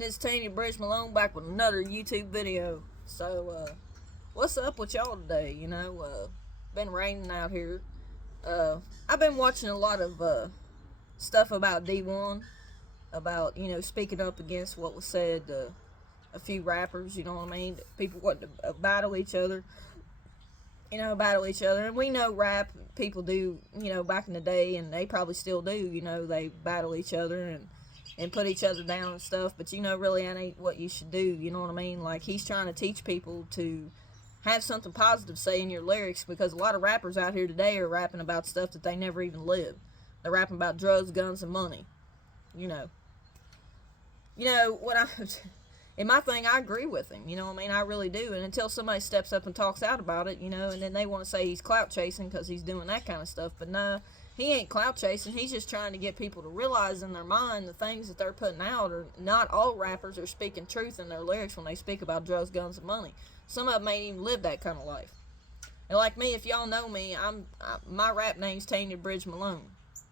This is Tanya Bridge Malone back with another YouTube video. What's up with y'all today? Been raining out here. I've been watching a lot of stuff about D1, about, speaking up against what was said a few rappers, you know what I mean? People want to battle each other, And we know rap people do, back in the day, and they probably still do, they battle each other and put each other down and stuff, but really that ain't what you should do, you know what I mean? Like, he's trying to teach people to have something positive to say in your lyrics, because a lot of rappers out here today are rapping about stuff that they never even lived. They're rapping about drugs, guns, and money, you know. What I, in my thing, I agree with him, you know what I mean? I really do, and until somebody steps up and talks out about it, and then they want to say he's clout chasing because he's doing that kind of stuff, but nah, he ain't clout chasing. He's just trying to get people to realize in their mind the things that they're putting out are not all rappers are speaking truth in their lyrics when they speak about drugs, guns, and money. Some of them ain't even live that kind of life. And like me, if y'all know me, my rap name's Tanya Bridge Malone.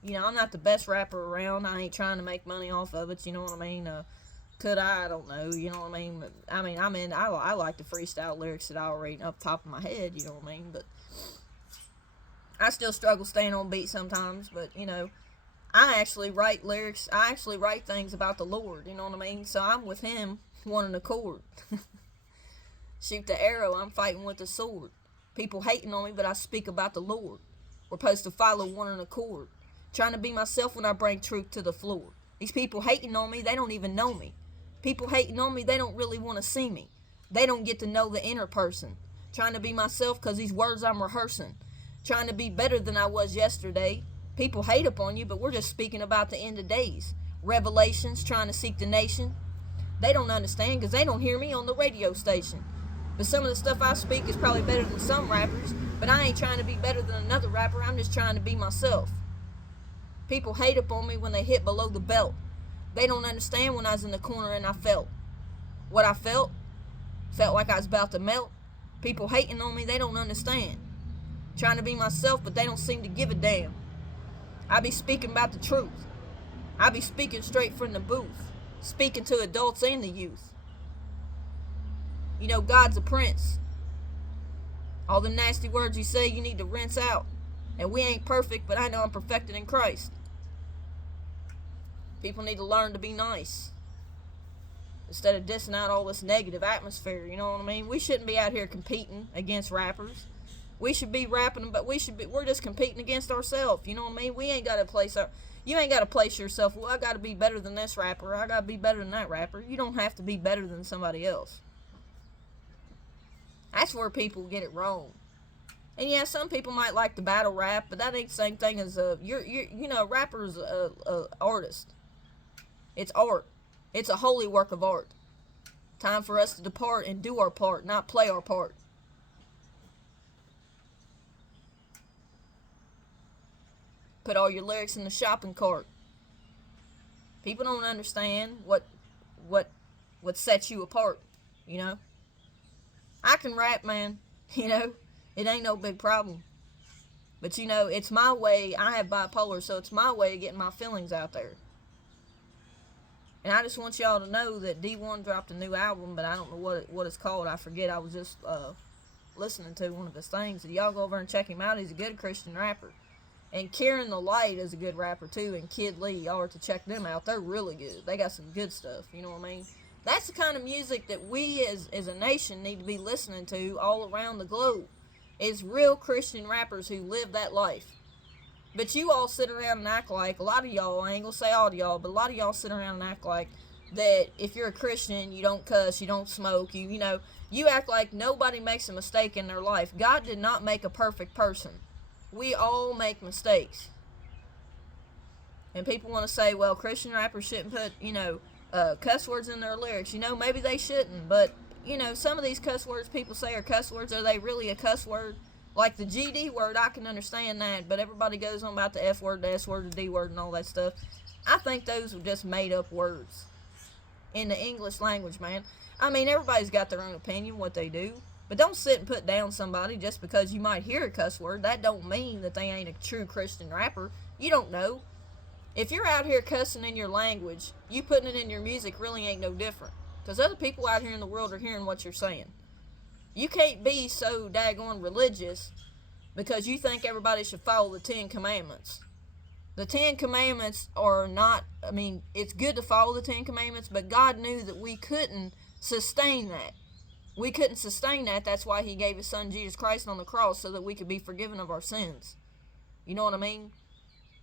I'm not the best rapper around. I ain't trying to make money off of it. You know what I mean? Could I don't know. You know what I mean? But I like the freestyle lyrics that I already up top of my head. You know what I mean? But I still struggle staying on beat sometimes, but I actually write lyrics. I actually write things about the Lord, you know what I mean? So I'm with him, one in accord. Shoot the arrow, I'm fighting with the sword. People hating on me, but I speak about the Lord. We're supposed to follow one in accord. Trying to be myself when I bring truth to the floor. These people hating on me, they don't even know me. People hating on me, they don't really want to see me. They don't get to know the inner person. Trying to be myself because these words I'm rehearsing. Trying to be better than I was yesterday. People hate upon you, but we're just speaking about the end of days. Revelations, trying to seek the nation. They don't understand because they don't hear me on the radio station. But some of the stuff I speak is probably better than some rappers, but I ain't trying to be better than another rapper. I'm just trying to be myself. People hate upon me when they hit below the belt. They don't understand when I was in the corner and I felt. What I felt like I was about to melt. People hating on me, they don't understand. Trying to be myself, but they don't seem to give a damn. I be speaking about the truth. I be speaking straight from the booth. Speaking to adults and the youth. God's a prince. All the nasty words you say, you need to rinse out. And we ain't perfect, but I know I'm perfected in Christ. People need to learn to be nice. Instead of dissing out all this negative atmosphere, you know what I mean? We shouldn't be out here competing against rappers. We should be rapping, but we're just competing against ourselves, you know what I mean? You ain't got to place yourself, well, I got to be better than this rapper, I got to be better than that rapper. You don't have to be better than somebody else. That's where people get it wrong. And yeah, some people might like the battle rap, but that ain't the same thing as a rapper's a artist. It's art. It's a holy work of art. Time for us to depart and do our part, not play our part. Put all your lyrics in the shopping cart. People don't understand what sets you apart, I can rap, man, it ain't no big problem. But it's my way. I have bipolar, so it's my way of getting my feelings out there. And I just want y'all to know that D1 dropped a new album, but I don't know what it's called. I forget. I was just listening to one of his things. So y'all go over and check him out. He's a good Christian rapper. And Kieran the Light is a good rapper too, and Kid Lee. Y'all are to check them out. They're really good. They got some good stuff, you know what I mean? That's the kind of music that we as a nation need to be listening to all around the globe. Is real Christian rappers who live that life. But you all sit around and act like, a lot of y'all, I ain't gonna say all of y'all, but a lot of y'all sit around and act like that if you're a Christian, you don't cuss, you don't smoke, you act like nobody makes a mistake in their life. God did not make a perfect person. We all make mistakes. And people want to say, well, Christian rappers shouldn't put, cuss words in their lyrics. Maybe they shouldn't, but, some of these cuss words people say are cuss words. Are they really a cuss word? Like the GD word, I can understand that, but everybody goes on about the F word, the S word, the D word, and all that stuff. I think those are just made up words in the English language, man. Everybody's got their own opinion, what they do. But don't sit and put down somebody just because you might hear a cuss word. That don't mean that they ain't a true Christian rapper. You don't know. If you're out here cussing in your language, you putting it in your music really ain't no different. Because other people out here in the world are hearing what you're saying. You can't be so daggone religious because you think everybody should follow the 10 Commandments. The 10 Commandments are not, I mean, it's good to follow the 10 Commandments, but God knew that we couldn't sustain that. We couldn't sustain that. That's why he gave his son Jesus Christ on the cross, so that we could be forgiven of our sins. You know what I mean?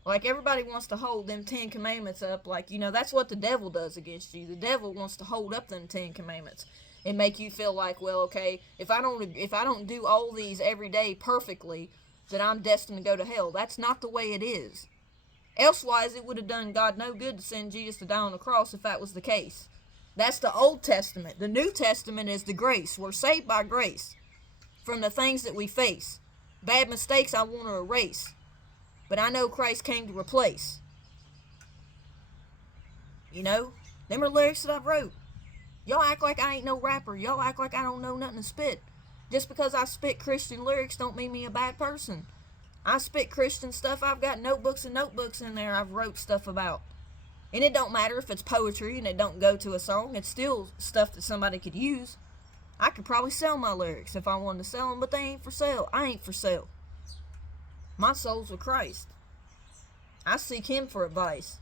Like, everybody wants to hold them 10 Commandments up. Like, you know, that's what the devil does against you. The devil wants to hold up them 10 Commandments and make you feel like, well, okay, if I don't do all these every day perfectly, then I'm destined to go to hell. That's not the way it is. Elsewise, it would have done God no good to send Jesus to die on the cross if that was the case. That's the Old Testament. The New Testament is the grace. We're saved by grace from the things that we face. Bad mistakes I want to erase, but I know Christ came to replace. You know, them are lyrics that I wrote. Y'all act like I ain't no rapper. Y'all act like I don't know nothing to spit. Just because I spit Christian lyrics don't mean me a bad person. I spit Christian stuff. I've got notebooks and notebooks in there I've wrote stuff about. And it don't matter if it's poetry and it don't go to a song. It's still stuff that somebody could use. I could probably sell my lyrics if I wanted to sell them, but they ain't for sale. I ain't for sale. My soul's with Christ. I seek him for advice.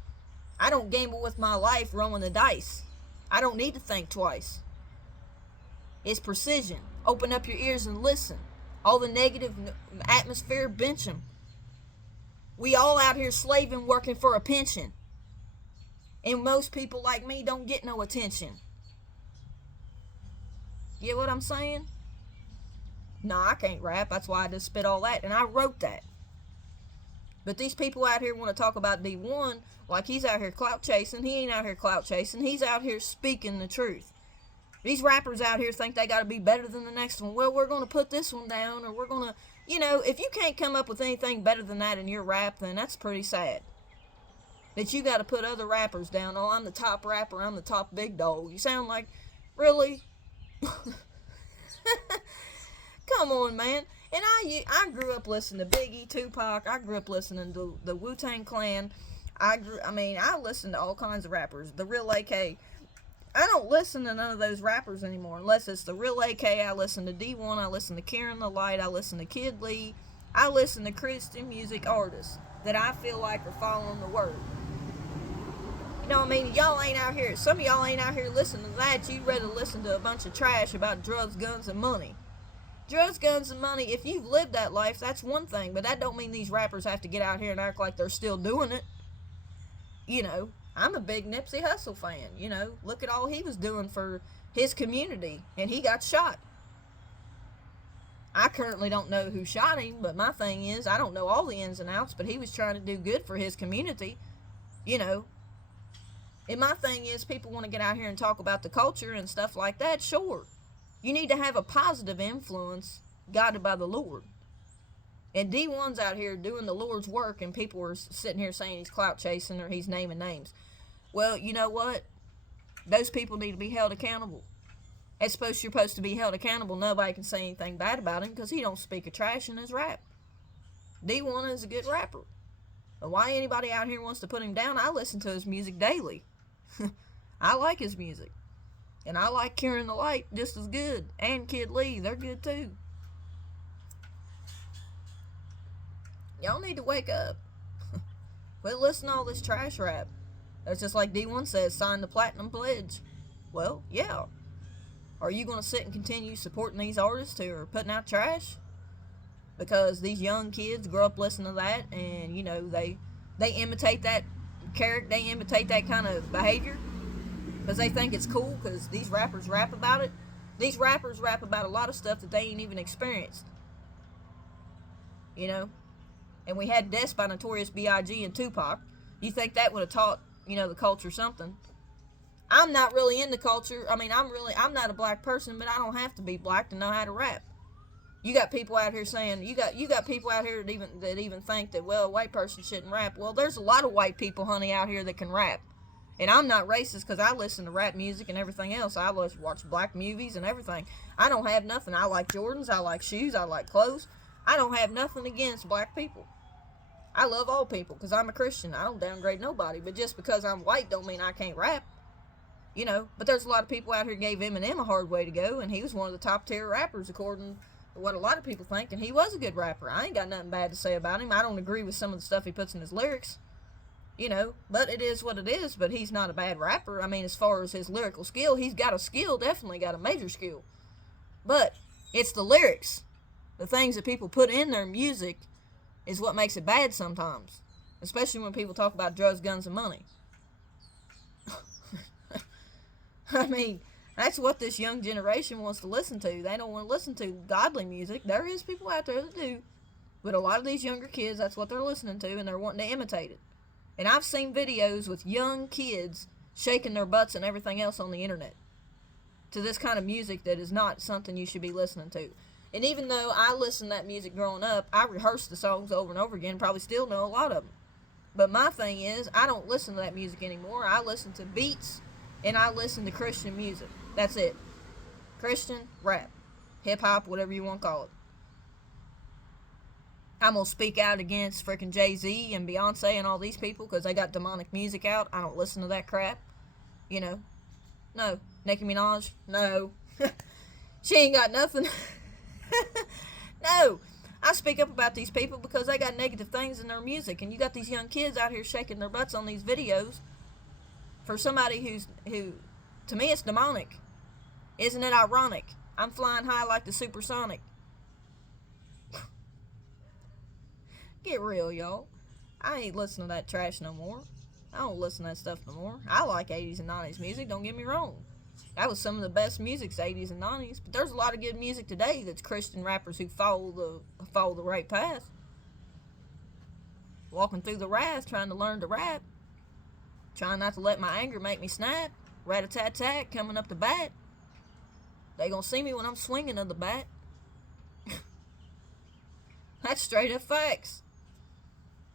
I don't gamble with my life rolling the dice. I don't need to think twice. It's precision. Open up your ears and listen. All the negative atmosphere, bench them. We all out here slaving, working for a pension. And most people like me don't get no attention. Get what I'm saying? Nah, I can't rap. That's why I just spit all that. And I wrote that. But these people out here want to talk about D1 like he's out here clout chasing. He ain't out here clout chasing. He's out here speaking the truth. These rappers out here think they got to be better than the next one. Well, we're going to put this one down, or we're going to, you know, if you can't come up with anything better than that in your rap, then that's pretty sad. That you got to put other rappers down. Oh, I'm the top rapper. I'm the top big dog. You sound like, really? Come on, man. And I grew up listening to Biggie, Tupac. I grew up listening to the Wu-Tang Clan. I listened to all kinds of rappers. The Real AK. I don't listen to none of those rappers anymore unless it's the Real AK. I listen to D1. I listen to Kieran the Light. I listen to Kid Lee. I listen to Christian music artists that I feel like are following the word. You know what I mean? Y'all ain't out here. Some of y'all ain't out here listening to that. You'd rather listen to a bunch of trash about drugs, guns, and money. Drugs, guns, and money, if you've lived that life, that's one thing. But that don't mean these rappers have to get out here and act like they're still doing it. You know, I'm a big Nipsey Hussle fan. You know, look at all he was doing for his community. And he got shot. I currently don't know who shot him. But my thing is, I don't know all the ins and outs. But he was trying to do good for his community. You know. And my thing is, people want to get out here and talk about the culture and stuff like that. Sure. You need to have a positive influence guided by the Lord. And D1's out here doing the Lord's work, and people are sitting here saying he's clout chasing or he's naming names. Well, you know what? Those people need to be held accountable. You're supposed to be held accountable. Nobody can say anything bad about him because he don't speak a trash in his rap. D1 is a good rapper. But why anybody out here wants to put him down, I listen to his music daily. I like his music. And I like Kieran the Light just as good. And Kid Lee, they're good too. Y'all need to wake up. Quit listening to all this trash rap. That's just like D1 says, sign the Platinum Pledge. Well, yeah. Are you going to sit and continue supporting these artists who are putting out trash? Because these young kids grow up listening to that, and, you know, they imitate that character, they imitate that kind of behavior. Because they think it's cool, because these rappers rap about it. These rappers rap about a lot of stuff that they ain't even experienced. You know? And we had Deaths by Notorious B.I.G. and Tupac. You think that would have taught, you know, the culture something. I'm not really into culture. I mean, I'm not a black person, but I don't have to be black to know how to rap. You got people out here saying, you got people out here that even think that, well, a white person shouldn't rap. Well, there's a lot of white people, honey, out here that can rap. And I'm not racist because I listen to rap music and everything else. I watch black movies and everything. I don't have nothing. I like Jordans. I like shoes. I like clothes. I don't have nothing against black people. I love all people because I'm a Christian. I don't downgrade nobody. But just because I'm white don't mean I can't rap. You know, but there's a lot of people out here gave Eminem a hard way to go, and he was one of the top tier rappers according to what a lot of people think, and he was a good rapper. I ain't got nothing bad to say about him. I don't agree with some of the stuff he puts in his lyrics, you know, but it is what it is. But he's not a bad rapper. I mean, as far as his lyrical skill, he's got a skill, definitely got a major skill. But it's the lyrics, the things that people put in their music, is what makes it bad sometimes, especially when people talk about drugs, guns, and money. I mean, that's what this young generation wants to listen to. They don't want to listen to godly music. There is people out there that do, but a lot of these younger kids, that's what they're listening to, and they're wanting to imitate it. And I've seen videos with young kids shaking their butts and everything else on the internet to this kind of music that is not something you should be listening to. And even though I listened to that music growing up, I rehearsed the songs over and over again, probably still know a lot of them. But my thing is, I don't listen to that music anymore. I listen to beats, and I listen to Christian music. That's it. Christian, rap, hip-hop, whatever you want to call it. I'm going to speak out against freaking Jay-Z and Beyonce and all these people because they got demonic music out. I don't listen to that crap. You know. No. Nicki Minaj? No. She ain't got nothing. No. I speak up about these people because they got negative things in their music. And you got these young kids out here shaking their butts on these videos for somebody who, to me, it's demonic. Isn't it ironic? I'm flying high like the supersonic. Get real, y'all. I ain't listening to that trash no more. I don't listen to that stuff no more. I like 80s and 90s music, don't get me wrong. That was some of the best music, 80s and 90s. But there's a lot of good music today that's Christian rappers who follow the right path. Walking through the wrath, trying to learn to rap. Trying not to let my anger make me snap. Rat-a-tat-tat, coming up the bat. They gonna see me when I'm swinging of the bat. That's straight up facts.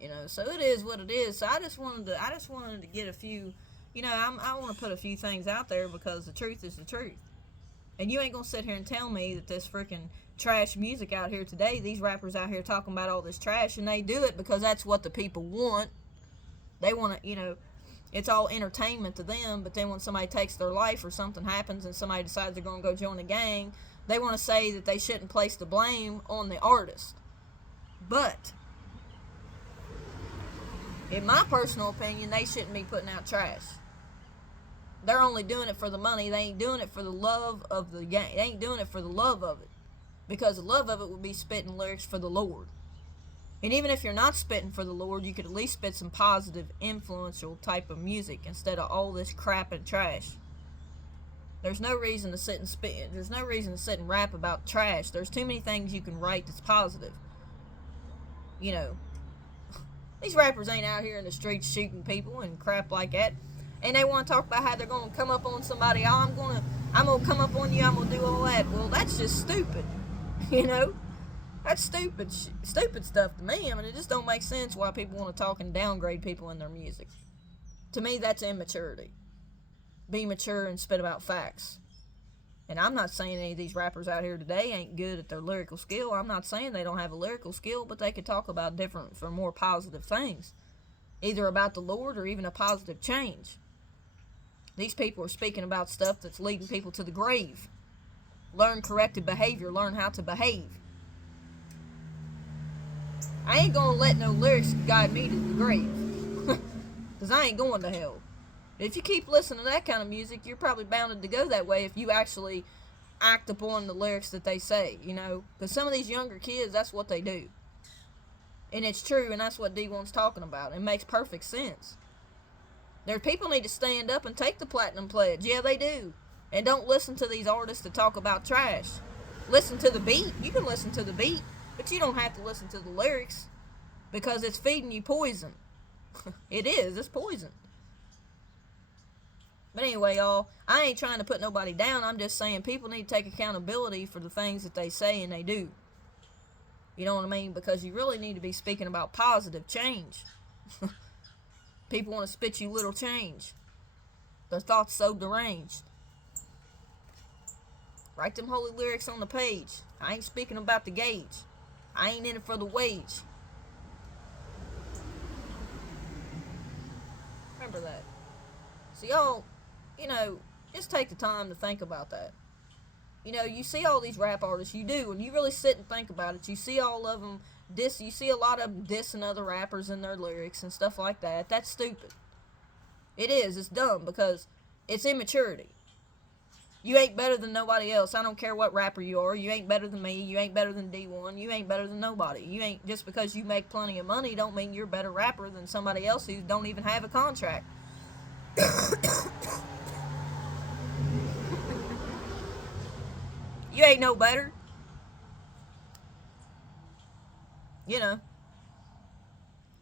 You know, so it is what it is. So I just wanted to get a few, you know, I want to put a few things out there because the truth is the truth. And you ain't gonna sit here and tell me that this freaking trash music out here today, these rappers out here talking about all this trash, and they do it because that's what the people want. They want to, you know, it's all entertainment to them, but then when somebody takes their life or something happens and somebody decides they're going to go join a gang, they want to say that they shouldn't place the blame on the artist. But, in my personal opinion, they shouldn't be putting out trash. They're only doing it for the money. They ain't doing it for the love of the game. They ain't doing it for the love of it. Because the love of it would be spitting lyrics for the Lord. And even if you're not spitting for the Lord, you could at least spit some positive, influential type of music instead of all this crap and trash. There's no reason to sit and spit. There's no reason to sit and rap about trash. There's too many things you can write that's positive. You know, these rappers ain't out here in the streets shooting people and crap like that. And they want to talk about how they're going to come up on somebody. Oh, I'm going to come up on you. I'm going to do all that. Well, that's just stupid. You know? That's stupid stuff to me. I mean, it just don't make sense why people want to talk and downgrade people in their music. To me, that's immaturity. Be mature and spit about facts. And I'm not saying any of these rappers out here today ain't good at their lyrical skill. I'm not saying they don't have a lyrical skill, but they could talk about different, for more positive things. Either about the Lord or even a positive change. These people are speaking about stuff that's leading people to the grave. Learn corrected behavior. Learn how to behave. I ain't gonna let no lyrics guide me to the grave. Because I ain't going to hell. If you keep listening to that kind of music, you're probably bounded to go that way if you actually act upon the lyrics that they say, you know. Because some of these younger kids, that's what they do. And it's true, and that's what D1's talking about. It makes perfect sense. Their people need to stand up and take the platinum pledge. Yeah, they do. And don't listen to these artists that talk about trash. Listen to the beat. You can listen to the beat. But you don't have to listen to the lyrics because it's feeding you poison. It is. It's poison. But anyway, y'all, I ain't trying to put nobody down. I'm just saying people need to take accountability for the things that they say and they do. You know what I mean? Because you really need to be speaking about positive change. People want to spit you little change. Their thoughts so deranged. Write them holy lyrics on the page. I ain't speaking about the gauge. I ain't in it for the wage. for that. So y'all, just take the time to think about that. You see all these rap artists, you do, and you really sit and think about it. You see all of them you see a lot of them dissing other rappers in their lyrics and stuff like that. That's stupid. It is. It's dumb because it's immaturity. You ain't better than nobody else. I don't care what rapper you are. You ain't better than me. You ain't better than D1. You ain't better than nobody. You ain't, just because you make plenty of money don't mean you're a better rapper than somebody else who don't even have a contract. You ain't no better.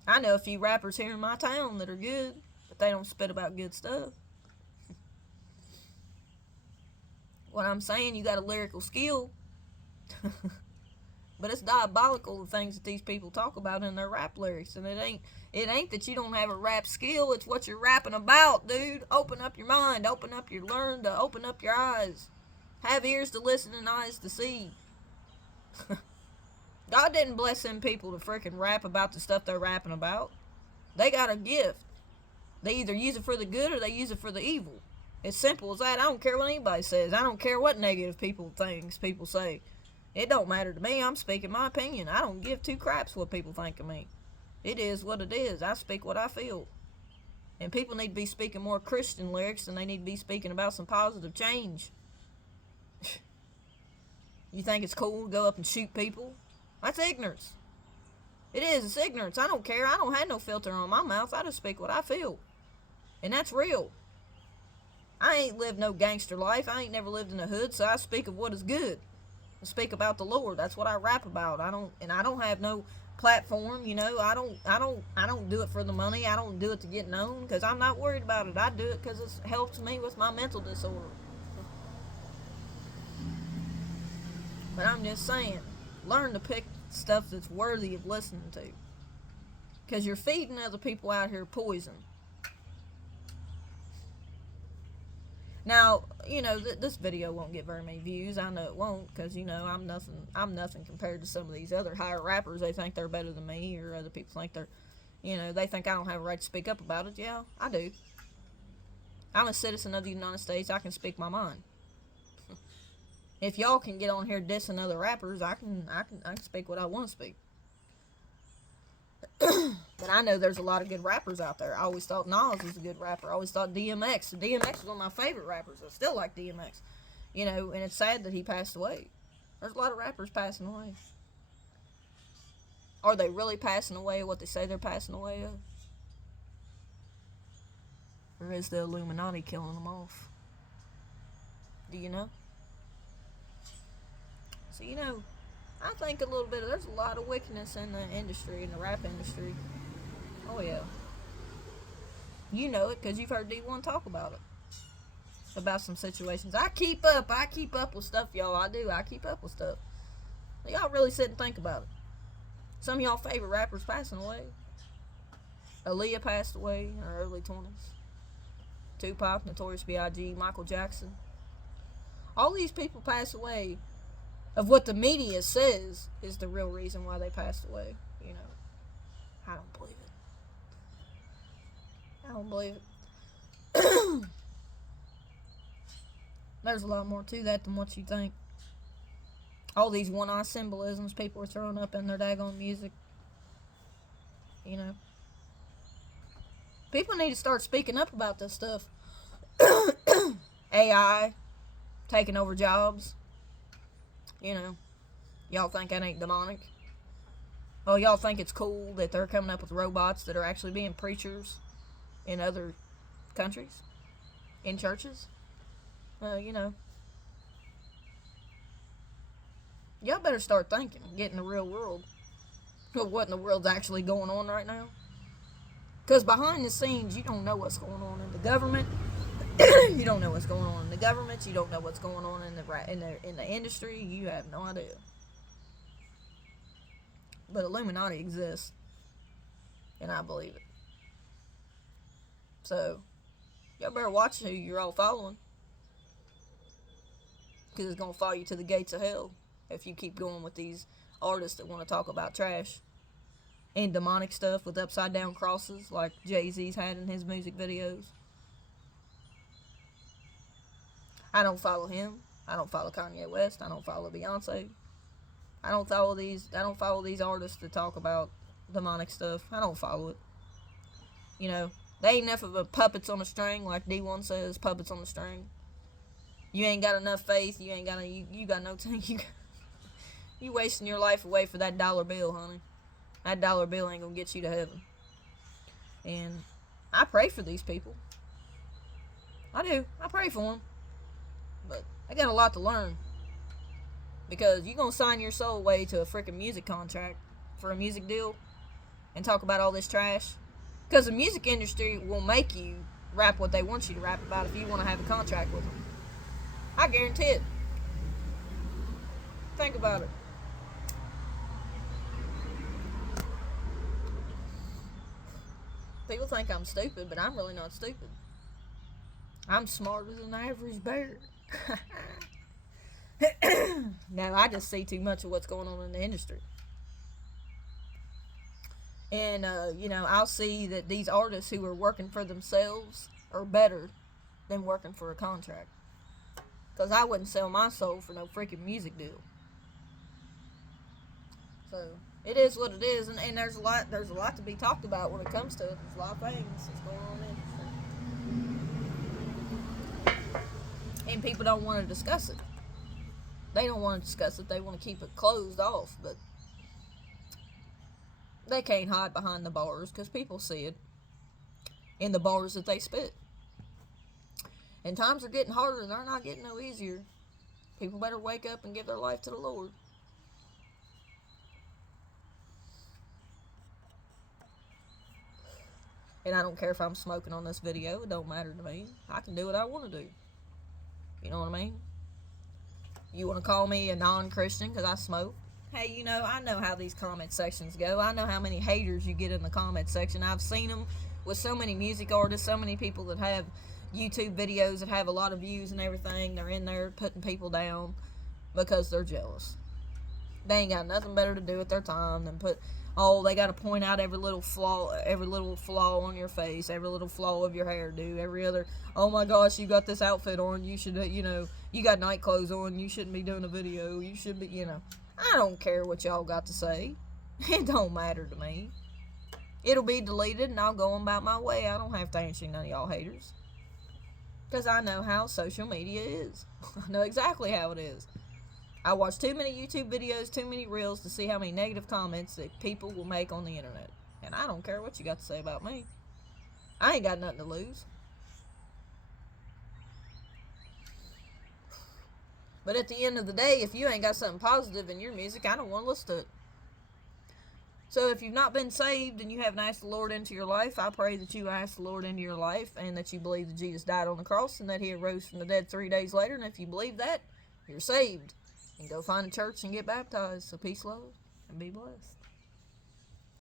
I know a few rappers here in my town that are good, but they don't spit about good stuff. What I'm saying, you got a lyrical skill. But it's diabolical, the things that these people talk about in their rap lyrics. And it ain't that you don't have a rap skill, it's what you're rapping about, dude. Open up your mind, open up your open up your eyes. Have ears to listen and eyes to see. God didn't bless them people to freaking rap about the stuff they're rapping about. They got a gift. They either use it for the good or they use it for the evil. It's simple as that. I don't care what anybody says. I don't care what negative people say. It don't matter to me. I'm speaking my opinion. I don't give two craps what people think of me. It is what it is. I speak what I feel. And people need to be speaking more Christian lyrics, and they need to be speaking about some positive change. You think it's cool to go up and shoot people? That's ignorance. It is. It's ignorance. I don't care. I don't have no filter on my mouth. I just speak what I feel. And that's real. I ain't lived no gangster life. I ain't never lived in the hood, so I speak of what is good. I speak about the Lord. That's what I rap about. I don't have no platform, I don't do it for the money. I don't do it to get known because I'm not worried about it. I do it because it helps me with my mental disorder. But I'm just saying, learn to pick stuff that's worthy of listening to. Because you're feeding other people out here poison. Now, this video won't get very many views. I know it won't, because, I'm nothing compared to some of these other higher rappers. They think they're better than me, or other people think they're, they think I don't have a right to speak up about it. Yeah, I do. I'm a citizen of the United States. I can speak my mind. If y'all can get on here dissing other rappers, I can speak what I want to speak. But I know there's a lot of good rappers out there. I always thought Nas was a good rapper. I always thought DMX. DMX was one of my favorite rappers. I still like DMX. And it's sad that he passed away. There's a lot of rappers passing away. Are they really passing away what they say they're passing away of? Or is the Illuminati killing them off? Do you know? So, I think there's a lot of wickedness in the industry, in the rap industry. Oh, yeah. You know it because you've heard D1 talk about it. About some situations. I keep up with stuff, y'all. I do. I keep up with stuff. Y'all really sit and think about it. Some of y'all favorite rappers passing away. Aaliyah passed away in her early 20s. Tupac, Notorious B.I.G., Michael Jackson. All these people pass away of what the media says is the real reason why they passed away. I don't believe it. I don't believe it. There's a lot more to that than what you think. All these one-eye symbolisms people are throwing up in their daggone music. People need to start speaking up about this stuff. AI taking over jobs. Y'all think that ain't demonic? Oh, y'all think it's cool that they're coming up with robots that are actually being preachers in other countries? In churches? Y'all better start thinking, get in the real world of what in the world's actually going on right now. Because behind the scenes, you don't know what's going on in the government. You don't know what's going on in the government. You don't know what's going on in the industry. You have no idea. But Illuminati exists, and I believe it. So, y'all better watch who you're all following, because it's gonna follow you to the gates of hell if you keep going with these artists that want to talk about trash. and demonic stuff with upside down crosses like Jay-Z's had in his music videos. I don't follow him. I don't follow Kanye West. I don't follow Beyonce. I don't follow these artists that talk about demonic stuff. I don't follow it. You know, they ain't enough of a puppets on a string, like D1 says, puppets on a string. You ain't got enough faith. You ain't got you got no time. You wasting your life away for that dollar bill, honey. That dollar bill ain't gonna get you to heaven. And I pray for these people. I do. I pray for them. But I got a lot to learn. Because you're gonna sign your soul away to a freaking music contract for a music deal and talk about all this trash. Because the music industry will make you rap what they want you to rap about if you want to have a contract with them. I guarantee it. Think about it. People think I'm stupid, but I'm really not stupid. I'm smarter than the average bear. Now, I just see too much of what's going on in the industry. And, I'll see that these artists who are working for themselves are better than working for a contract. Because I wouldn't sell my soul for no freaking music deal. So, it is what it is. And there's a lot to be talked about when it comes to it. There's a lot of things that's going on in the industry. And people don't want to discuss it. They don't want to discuss it. They want to keep it closed off. But they can't hide behind the bars because people see it in the bars that they spit. And times are getting harder. They're not getting no easier. People better wake up and give their life to the Lord. And I don't care if I'm smoking on this video. It don't matter to me. I can do what I want to do. You know what I mean? You want to call me a non-Christian because I smoke? Hey, I know how these comment sections go. I know how many haters you get in the comment section. I've seen them with so many music artists, so many people that have YouTube videos that have a lot of views and everything. They're in there putting people down because they're jealous. They ain't got nothing better to do with their time than they got to point out every little flaw on your face, every little flaw of your hairdo, every other, oh my gosh, you got this outfit on, you should, you got night clothes on, you shouldn't be doing a video, you should be, I don't care what y'all got to say. It don't matter to me. It'll be deleted and I'll go on about my way. I don't have to answer none of y'all haters. Because I know how social media is. I know exactly how it is. I watch too many YouTube videos, too many reels to see how many negative comments that people will make on the internet. And I don't care what you got to say about me. I ain't got nothing to lose. But at the end of the day, if you ain't got something positive in your music, I don't want to listen to it. So if you've not been saved and you haven't asked the Lord into your life, I pray that you ask the Lord into your life and that you believe that Jesus died on the cross and that he arose from the dead 3 days later. And if you believe that, you're saved. And go find a church and get baptized. So peace, love, and be blessed.